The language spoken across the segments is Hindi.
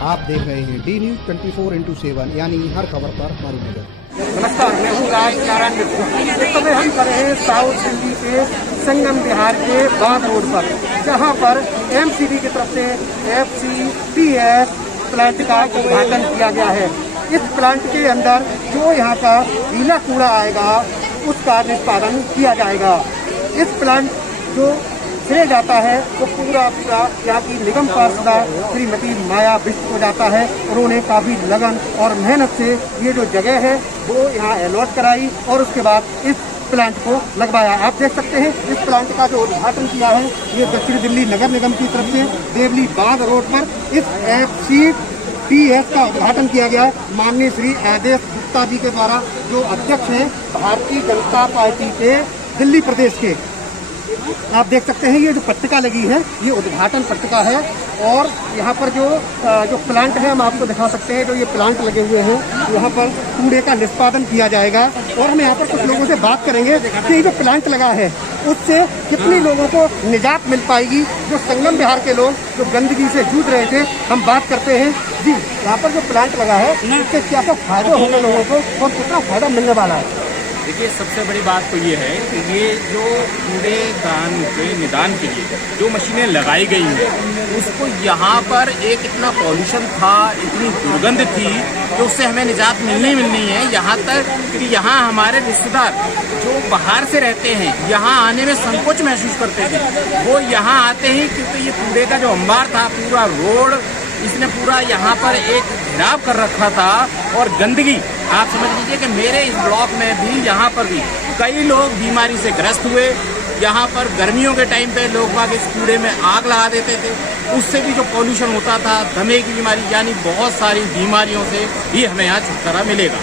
आप देख रहे हैं डी न्यूज 24x7 यानी हर खबर पर हमारी नजर। नमस्कार, मैं हूँ राजनारायण मिश्रा। इस समय हम खड़े हैं साउथ दिल्ली के संगम विहार के बाग रोड पर, जहाँ पर एमसीडी की तरफ से FCPS प्लांट का उद्घाटन किया गया है। इस प्लांट के अंदर जो यहाँ का गीला कूड़ा आएगा उसका निष्पादन किया जाएगा। इस प्लांट जो श्रेय जाता है वो पूरा यहाँ की निगम पार्षद श्रीमती माया बिष्ट को जाता है। उन्होंने काफी लगन और मेहनत से ये जो जगह है वो यहाँ अलॉट कराई और उसके बाद इस प्लांट को लगवाया। आप देख सकते हैं इस प्लांट का जो उद्घाटन किया है ये दक्षिण दिल्ली नगर निगम की तरफ से देवली बाग रोड पर इस FCPS का उद्घाटन किया गया है। माननीय श्री आदेश गुप्ता जी के द्वारा, जो अध्यक्ष हैं भारतीय जनता पार्टी के दिल्ली प्रदेश के। आप देख सकते हैं ये जो पट्टिका लगी है ये उद्घाटन पट्टिका है और यहाँ पर जो प्लांट है हम आपको दिखा सकते हैं। जो ये प्लांट लगे हुए हैं यहाँ पर कूड़े का निष्पादन किया जाएगा और हम यहाँ पर कुछ लोगों से बात करेंगे कि ये जो प्लांट लगा है उससे कितने लोगों को निजात मिल पाएगी। जो संगम विहार के लोग जो गंदगी से जूझ रहे थे, हम बात करते हैं जी। यहाँ पर जो प्लांट लगा है इससे क्या क्या फायदे होंगे लोगों को और कितना फायदा मिलने वाला है। देखिए, सबसे बड़ी बात तो ये है कि ये जो कूड़ेदान के निदान के लिए जो मशीनें लगाई गई हैं उसको यहाँ पर एक इतना पॉल्यूशन था, इतनी दुर्गंध थी कि उससे हमें निजात मिलनी है। यहाँ तक कि यहाँ हमारे रिश्तेदार जो बाहर से रहते हैं यहाँ आने में संकोच महसूस करते थे, वो यहाँ आते हैं क्योंकि ये कूड़े का जो अंबार था, पूरा रोड इसने पूरा यहाँ पर एक घेराव कर रखा था और गंदगी, आप समझ लीजिए कि मेरे इस ब्लॉक में भी यहाँ पर भी कई लोग बीमारी से ग्रस्त हुए। यहाँ पर गर्मियों के टाइम पे लोग बाग इस कूड़े में आग लगा देते थे, उससे भी जो पॉल्यूशन होता था, दमे की बीमारी, यानी बहुत सारी बीमारियों से भी हमें यहाँ छुटकारा मिलेगा।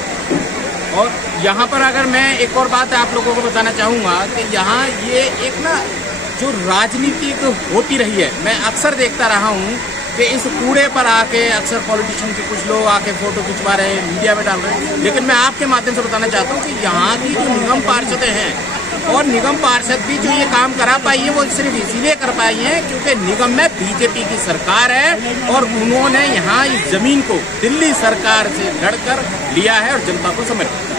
और यहाँ पर अगर मैं एक और बात आप लोगों को बताना चाहूँगा कि यहाँ ये एक ना जो राजनीति होती रही है, मैं अक्सर देखता रहा हूँ कि इस कूड़े पर आके अक्सर पॉलिटिशियन के कुछ लोग आके फोटो खिंचवा रहे हैं, मीडिया में डाल रहे हैं। लेकिन मैं आपके माध्यम से बताना चाहता हूँ कि यहाँ की जो निगम पार्षदें हैं और निगम पार्षद भी जो ये काम करा पाई है वो सिर्फ इसीलिए कर पाई है क्योंकि निगम में बीजेपी की सरकार है और उन्होंने यहाँ इस जमीन को दिल्ली सरकार से लड़कर लिया है और जनता को समर्पित।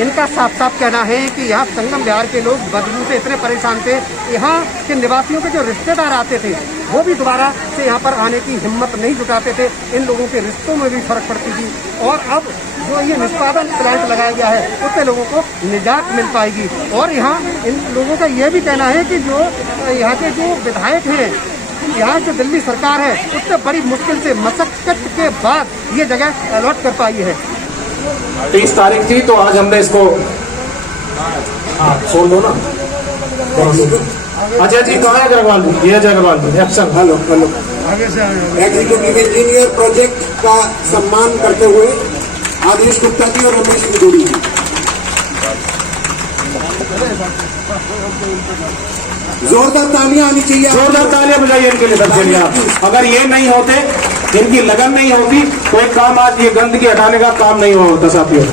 इनका साफ साफ कहना है कि यहाँ संगम विहार के लोग बदबू से इतने परेशान थे, यहाँ के निवासियों के जो रिश्तेदार आते थे वो भी दोबारा से यहाँ पर आने की हिम्मत नहीं जुटाते थे। इन लोगों के रिश्तों में भी फर्क पड़ती थी और अब जो ये निष्पादन प्लांट लगाया गया है उससे लोगों को निजात मिल पाएगी। और यहाँ इन लोगों का यह भी कहना है कि जो यहाँ के जो विधायक हैं, यहाँ जो दिल्ली सरकार है उससे बड़ी मुश्किल से मशक्कत के बाद ये जगह अलॉट कर पाई है। 30 तारीख थी तो आज हमने इसको छोड़ दो ना। अजय जी कहाँ है? अग्रवाल जी, ये Ajay Agrawal ji, action. Hello executive engineer project का सम्मान करते हुए आदेश गुप्ता जी और रमेश बिदुरी जी। जोरदार तालियां आनी चाहिए, जोरदार तालियां बजाइए इनके लिए दर्शक। अगर ये नहीं होते, इनकी लगन नहीं होती तो एक काम आज ये गंदगी हटाने का काम नहीं होता। साथियों,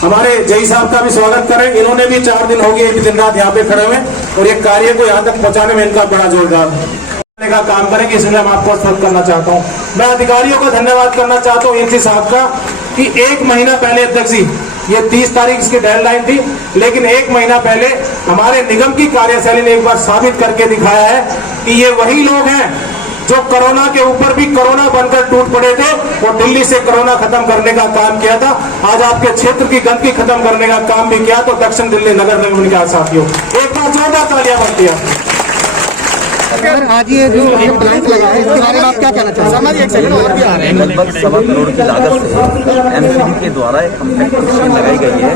हमारे जई साहब का भी स्वागत करें। इन्होंने भी 4 दिन हो गए एक दिन रात यहाँ पे खड़े हुए और ये कार्य को यहाँ तक पहुंचाने में इनका बड़ा जोरदार का काम करेंगे, इसलिए मैं आपको स्वागत करना चाहता हूँ। मैं अधिकारियों का धन्यवाद करना चाहता हूँ एनसी साहब का कि 1 महीना पहले, अध्यक्ष जी, ये 30 तारीख इसकी डेडलाइन थी, लेकिन 1 महीना पहले हमारे निगम की कार्यशैली ने एक बार साबित करके दिखाया है कि ये वही लोग हैं जो कोरोना के ऊपर भी कोरोना बनकर टूट पड़े थे और दिल्ली से कोरोना खत्म करने का काम किया था। आज आपके क्षेत्र की गंदगी खत्म करने का काम भी किया तो दक्षिण दिल्ली नगर निगम के साथियों, एक बार जोरदार तालियां बनती है। अगर आज ये जो प्लांट लगा है इसके बारे में आप क्या कहना चाहते हैं? लगभग 1.25 करोड़ की लागत से एमसीडी के द्वारा एक कॉम्पैक्ट मशीन लगाई गई है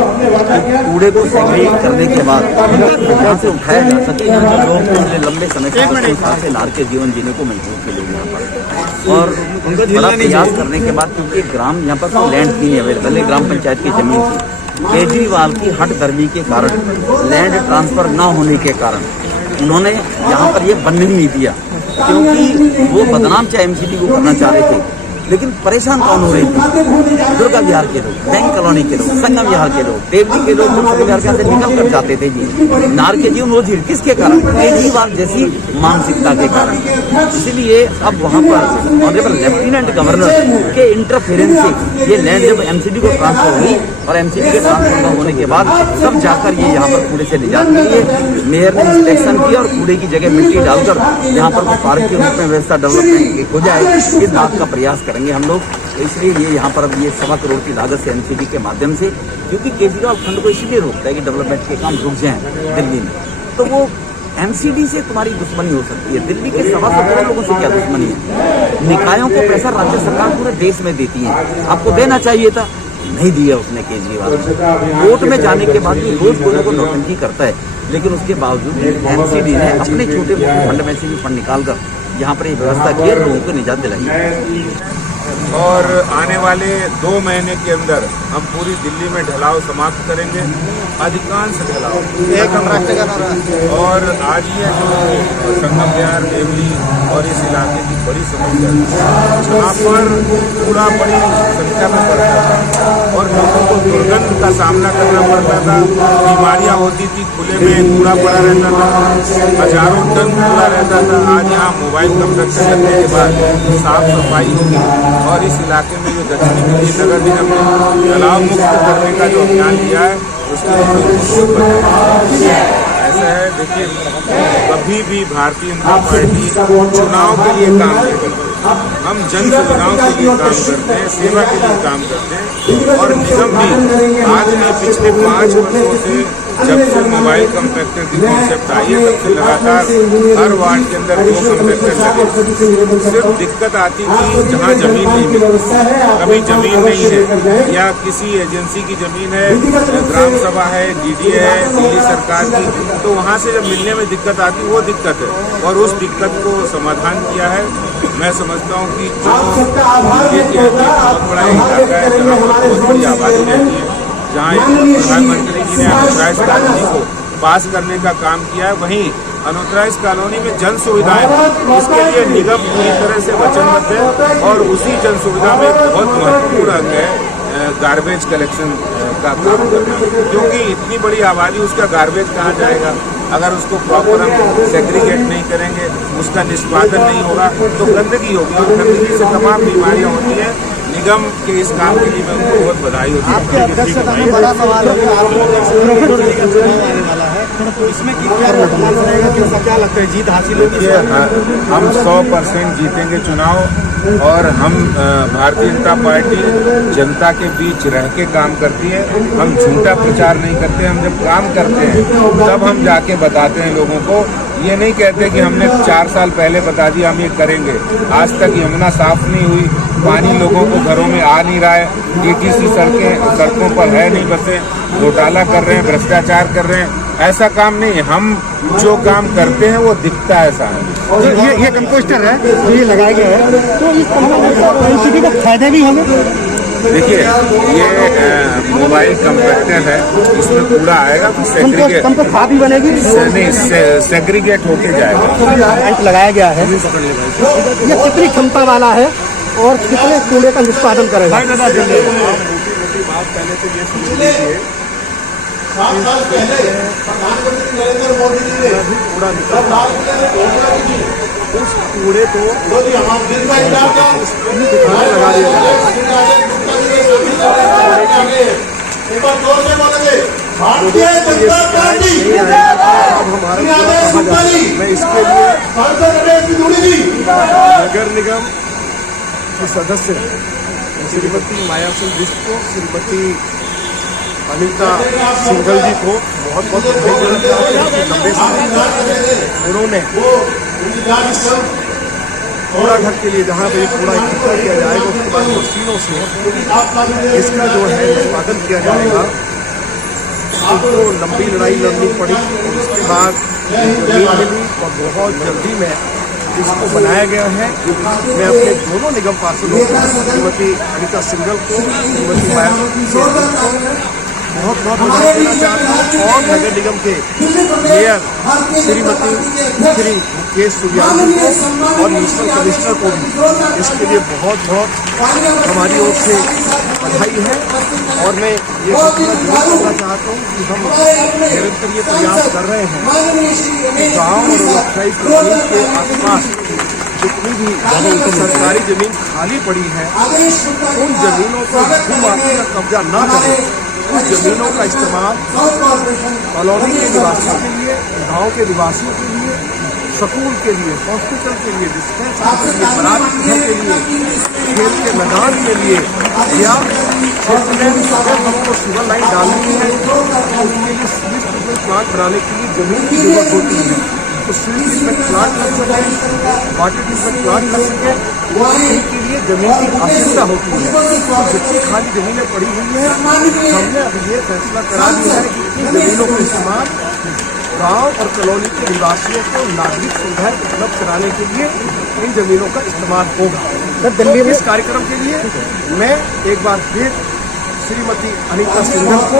कि कूड़े को सेग्रीगेट करने के बाद यहाँ से उठाया जा सके। यहाँ जो लोग पिछले लंबे समय से लार के जीवन जीने को मजबूर थे लोग यहाँ पर, और बड़ा प्रयास करने के बाद, क्योंकि ग्राम यहाँ पर कोई लैंड नहीं अवेलेबल है, ग्राम पंचायत की जमीन थी, केजरीवाल की हट दर्मी के कारण, लैंड ट्रांसफर न होने के कारण उन्होंने यहाँ पर ये बनने नहीं दिया, क्योंकि वो बदनाम चाहे एमसीडी को करना चाह रहे थे। लेकिन परेशान कौन हो रहे थे? दुर्गा विहार के लोग, बैंक कॉलोनी के लोग, संगम विहार के लोग, देवली के लोग दुर्गा विहार के अंदर निकल कर जाते थे जी। नार के जीवन वो झील किसके कारण? केजरीवाल जैसी मानसिकता के कारण। इसलिए अब वहाँ पर ऑनरेबल लेफ्टिनेंट गवर्नर के इंटरफेरेंस से ये लैंड जब एमसीडी को ट्रांसफर हुई और एमसीडी के ट्रांसफर होने के बाद तब जाकर ये यहाँ पर कूड़े से निजात मिली है। मेयर ने इंस्पेक्शन किया और कूड़े की जगह मिट्टी डालकर यहाँ पर पार्क के रूप में व्यवस्था डेवलपमेंट हो जाए, इस बात का प्रयास करेंगे हम लोग। तो इसलिए ये यहाँ पर अब ये 1.25 करोड़ की लागत से एमसीडी के माध्यम से, क्योंकि केजरीवाल फंड को इसलिए रोकता है कि डेवलपमेंट के काम रुक जाएं दिल्ली में, तो वो एमसीडी से तुम्हारी दुश्मनी हो सकती है। दिल्ली के 1.25 करोड़ लोगों से क्या दुश्मनी है? निकायों को पैसा राज्य सरकार पूरे देश में देती है, आपको देना चाहिए था, नहीं दिया उसने केजरीवाल। कोर्ट में जाने के बाद भी रोज कोई को नौटंकी करता है, लेकिन उसके बावजूद एमसीडी ने अपने छोटे फंड में से भी फंड निकालकर यहाँ पर ये व्यवस्था की, लोगों को निजात दिलाई। और आने वाले 2 महीने के अंदर हम पूरी दिल्ली में ढलाव समाप्त करेंगे, अधिकांश ढलाव। और आज ये जो संगम विहार, देवली और इस इलाके की बड़ी समस्या है, जहाँ पर कूड़ा बड़ी संख्या में पड़ता था और लोगों को दुर्गंध का सामना करना पड़ता था, बीमारियां होती थी, खुले में कूड़ा पड़ा रहता था, हजारों टन कूड़ा रहता था। आज यहाँ मोबाइल कॉम्प्लेक्स लगने के बाद साफ सफाई होगी और इस इलाके में जो दक्षिणी दिल्ली नगर निगम ने तालाब मुक्त करने का जो अभियान लिया है उसकी ऐसा है। देखिए, कभी भी भारतीय जनता पार्टी चुनाव के लिए काम नहीं करती, हम जन सुविधाओं के लिए काम करते हैं, सेवा के लिए काम करते हैं। और निगम भी आज ने पिछले 5 वर्षों से जब से मोबाइल कॉम्पैक्टर की कॉन्सेप्ट आई है तब से लगातार हर वार्ड के अंदर 2 कॉम्पैक्टर लगे। सिर्फ दिक्कत आती थी जहाँ जमीन नहीं मिलती, कभी जमीन नहीं है या किसी एजेंसी की जमीन है, ग्राम सभा है, डीडी है दिल्ली सरकार की, तो वहाँ से जब मिलने में दिक्कत आती वो दिक्कत है। और उस दिक्कत को समाधान किया है। मैं समझता हूँ कि जो बहुत बड़ा इलाका है जहाँ पर बहुत बड़ी आबादी रहती है, जहाँ प्रधानमंत्री जी ने अनऑथराइज्ड कॉलोनी को पास करने का काम किया है, वहीं अनऑथराइज्ड कॉलोनी में जन सुविधाएं, इसके लिए निगम पूरी तरह से वचनबद्ध है। और उसी जन सुविधा में बहुत महत्वपूर्ण अंग है गार्बेज कलेक्शन का काम करना, क्योंकि इतनी बड़ी आबादी, उसका गार्बेज कहाँ जाएगा? अगर उसको प्रॉपर हम सेग्रीगेट नहीं करेंगे, उसका निष्पादन नहीं होगा तो गंदगी होगी और गंदगी से तमाम बीमारियां होती हैं। निगम के इस काम के लिए मैं उनको बहुत बधाई होती है। आपके अध्यक्ष में बड़ा सवाल है, इसमें क्या रहेगा, क्या लगता है जीत हासिल होगी? हम 100% जीतेंगे चुनाव और हम भारतीय जनता पार्टी जनता के बीच रह के काम करती है। हम झूठा प्रचार नहीं करते, हम जब काम करते हैं तब हम जाके बताते हैं लोगों को। ये नहीं कहते कि हमने 4 साल पहले बता दिया हम ये करेंगे। आज तक यमुना साफ नहीं हुई, पानी लोगों को घरों में आ नहीं रहा है, DTC सड़कों पर है नहीं, बसें घोटाला कर रहे हैं, भ्रष्टाचार कर रहे हैं। ऐसा काम नहीं, हम जो काम करते हैं वो दिखता है सामने। ये कंपोस्टर है जो ये लगाया गया है, तो इस एमसीडी का फायदे भी होंगे। देखिए, ये मोबाइल कॉम्पैक्टर है, इसमें कूड़ा आएगा तो सेग्रीगेट खाद भी बनेगी नहीं, सेग्रीगेट होके जाएगा। लगाया गया है, ये कितनी क्षमता वाला है और कितने कूड़े का निष्पादन करेगा? पहले तो ये समझ लीजिए, 7 साल पहले प्रधानमंत्री नरेंद्र मोदी जी ने कूड़ा निकलता उस कूड़े को लगा एक बार जोर से बोलेंगे, भारतीय जनता पार्टी मैं इसके लिए नगर निगम के सदस्य श्रीमती माया सिंह बिष्ट को, श्रीमती अनीता सिंघल जी को बहुत बहुत लंबे समय उन्होंने कूड़ा घर के लिए जहाँ पे कूड़ा इकट्ठा किया जाएगा उसके बाद मशीनों से इसका जो है निष्पादन किया जाएगा। उसको लंबी लड़ाई लड़नी पड़ी और उसके बाद जमीन मिली और बहुत जल्दी में इसको बनाया गया है। मैं अपने दोनों निगम पार्षदों को, श्रीमती अनीता सिंघल को, श्रीमती माया सिंह को बहुत बहुत बधाई देना चाहता हूँ और नगर निगम के मेयर श्रीमती श्री मुकेश सूर्यावंशी को और म्यूनिसिपल कमिश्नर को भी इसके लिए बहुत बहुत हमारी ओर से बधाई है। और मैं ये कहना चाहता हूँ कि हम निरंतर ये प्रयास कर रहे हैं कि गाँव और अस्थायी कॉलोनी के आसपास जितनी भी सरकारी जमीन खाली पड़ी है उन जमीनों को भूमाफिया का कब्जा न करें, उस जमीनों का इस्तेमाल कॉलोनी के निवासियों के लिए, गांव के निवासियों के लिए, स्कूल के लिए, हॉस्पिटल के लिए, डिस्पेंसरी के लिए, बरात घर के लिए, खेल के मैदान के लिए या क्षेत्र में अगर हमको सिविल लाइन डालनी है तो उसके लिए सीवेज ट्रीटमेंट प्लांट बनाने के लिए जमीन की जरूरत होती है। तो सीवेज ट्रीटमेंट प्लांट लग सके, वाटर ट्रीटमेंट प्लांट लग सके, उनके लिए जमीन की आवश्यकता होती है। तो जितनी खाली जमीनें पड़ी हुई है हमने अब ये फैसला करा दिया है कि इन जमीनों का इस्तेमाल गांव और कॉलोनी के निवासियों को नागरिक सुविधाएं उपलब्ध कराने के लिए इन जमीनों का इस्तेमाल होगा। दिल्ली में इस कार्यक्रम के लिए मैं एक बार फिर श्रीमती अनीता सिंघल को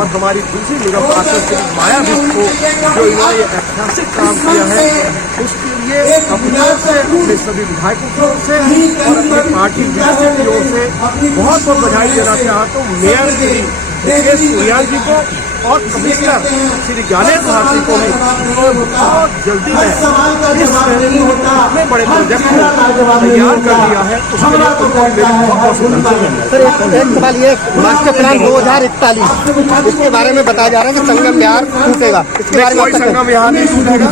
और हमारी दूसरी निगम पार्षद श्री माया बिष्ट को जो इन्होंने ये ऐतिहासिक काम किया है उसके लिए अपनी ओर से, अपने सभी विधायकों की ओर से और अपनी पार्टी लीडरशिप की ओर से बहुत बहुत बधाई देना चाहता हूँ। मेयर श्री मुकेश सूर्यावंशी जी को और कमिश्नर श्री ज्ञानेश भारती को भी बहुत जल्दी में इतने बड़े प्रोजेक्ट को तैयार कर लिया है उसके लिए उनको मेरी बहुत शुभकामनाएं। सर एक सवाल ये, मास्टर प्लान 2041 इसके बारे में बताया जा रहा है कि संगम विहार टूटेगा, इसके बारे में कोई संगम विहार नहीं टूटेगा।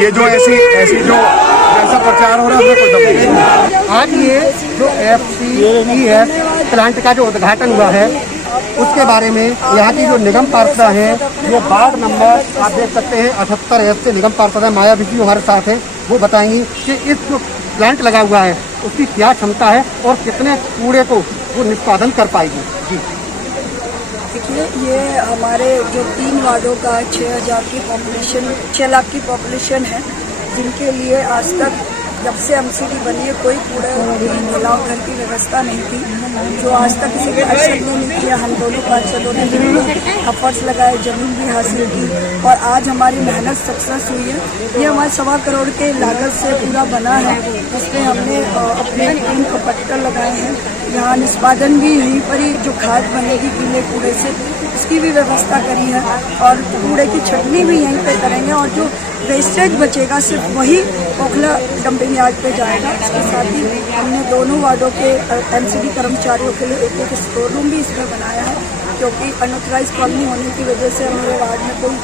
ये जो ऐसी जो ऐसा प्रचार हो रहा है कोई दम नहीं। आज ये जो FCES प्लांट का जो उद्घाटन हुआ है उसके बारे में यहाँ की जो निगम पार्षद है, ये वार्ड नंबर आप देख सकते हैं 78F से निगम पार्षद है माया बिष्ट हमारे साथ हैं, वो बताएंगी कि इस जो प्लांट लगा हुआ है उसकी क्या क्षमता है और कितने कूड़े को वो निष्पादन कर पाएगी। जी देखिए, ये हमारे जो 3 वार्डों का 6,000 की पॉपुलेशन, 6 लाख की पॉपुलेशन है, जिनके लिए आज तक जब से MCD बनी है कोई कूड़ा फैलाव घर की व्यवस्था नहीं थी, जो आज तक किसी पार्षद ने नहीं किया। हम दोनों पार्षदों ने एफर्ट्स लगाए, जमीन भी हासिल की और आज हमारी मेहनत सक्सेस हुई है। ये हमारे 1.25 करोड़ के लागत से पूरा बना है, जिसमें हमने अपने 3 कंपैक्टर लगाए हैं। यहाँ निष्पादन भी यहीं पर ही जो खाद बनेगी गीले कूड़े से उसकी भी व्यवस्था करी है और कूड़े की छटनी भी यहीं पे करेंगे और जो वेस्टेज बचेगा सिर्फ वही ओखला डंपिंग यार्ड पे जाएगा। इसके साथ ही हमने दोनों वार्डों के MCD कर्मचारियों के लिए एक स्टोर रूम भी इसमें बनाया है, क्योंकि अनऑथराइज कॉलोनी होने की वजह से हमारे वार्ड में कोई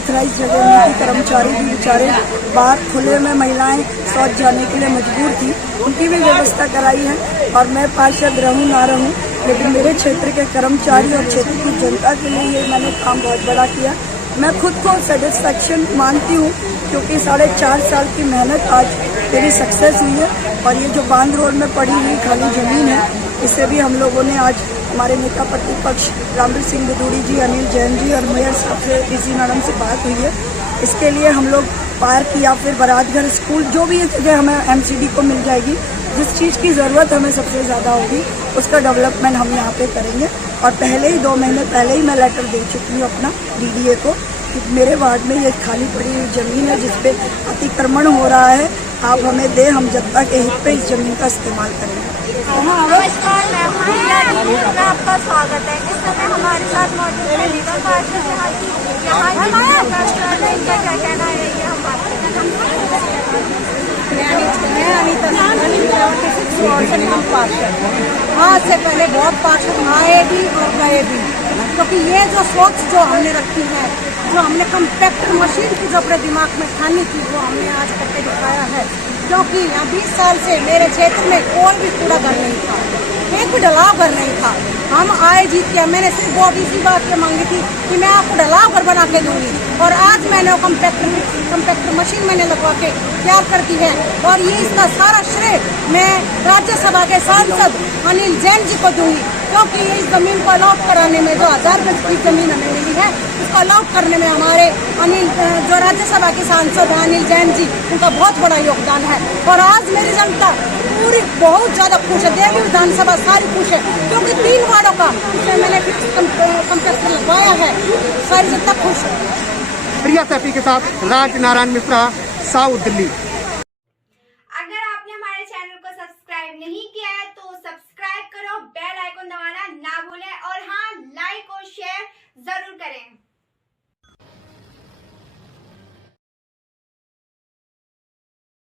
ऑथराइज जगह नहीं थी। कर्मचारी भी बेचारे बाहर खुले में महिलाएं शौच जाने के लिए मजबूर थी, उनकी भी व्यवस्था कराई है। और मैं पार्षद रहूं ना रहूं, लेकिन मेरे क्षेत्र के कर्मचारी और क्षेत्र की जनता के लिए ये मैंने काम बहुत बड़ा किया। मैं खुद को सेटिस्फैक्शन मानती हूँ, क्योंकि 4.5 साल की मेहनत आज मेरी सक्सेस हुई है। और ये जो बांध रोड में पड़ी हुई खाली जमीन है, इसे भी हम लोगों ने आज हमारे नेता प्रतिपक्ष रामवीर सिंह भदौड़ी जी, अनिल जैन जी और मेयर साहब से, डीसी मैडम से बात हुई है। इसके लिए हम लोग पार्क या फिर बारात घर, स्कूल, जो भी जगह हमें MCD को मिल जाएगी, जिस चीज़ की ज़रूरत हमें सबसे ज़्यादा होगी उसका डेवलपमेंट हम यहाँ पे करेंगे। और पहले ही 2 महीने पहले ही मैं लेटर दे चुकी हूँ अपना DDA को कि मेरे वार्ड में ये खाली पड़ी हुई ज़मीन है जिस पे अतिक्रमण हो रहा है, आप हमें दें, हम जनता के हित पे इस ज़मीन का इस्तेमाल करेंगे। नमस्कार, मैं आपका स्वागत है। इस समय हमारे साथ मौजूद है निगम पार्षद यहाँ इनका क्या कहना है ये हम बात निगम पार्षद। आज से पहले बहुत पार्षद आए भी और गए भी, क्योंकि ये जो सोच जो हमने रखी है, जो हमने कम्पैक्टर मशीन की जो अपने दिमाग में ठानी थी, वो हमने आज करके दिखाया है। क्योंकि यहाँ 20 साल से मेरे क्षेत्र में कोई भी कूड़ा घर नहीं था, एक भी ढलाव घर नहीं था। हम आए जीत के, मैंने सिर्फ वोट इसी बात की मांगी थी कि मैं आपको ढलाव घर बना के दूंगी, और आज मैंने वो कम्पैक्टर मशीन मैंने लगवा के तैयार कर दी है। और ये इसका सारा श्रेय मैं राज्यसभा के सांसद अनिल जैन जी को दूंगी, क्योंकि इस जमीन को अलॉट कराने में जो 1000 गज की जमीन हमें मिली है, उसको अलॉट करने में हमारे अनिल, जो राज्यसभा के सांसद हैं अनिल जैन जी, उनका बहुत बड़ा योगदान है। और आज मेरी जनता पूरी बहुत ज्यादा खुश है, देवी विधानसभा सारी खुश है, क्योंकि 3 वार्डों का इसमें मैंने कंप्लेक्टर लगवाया है, सारी जनता खुश है। प्रिया सैफी के साथ राज नारायण मिश्रा, साउथ दिल्ली। अगर आपने हमारे चैनल को सब्सक्राइब नहीं किया है तो सब्सक्राइब करो, बेल आइकन दबाना ना भूलें और हाँ, लाइक और शेयर जरूर करें।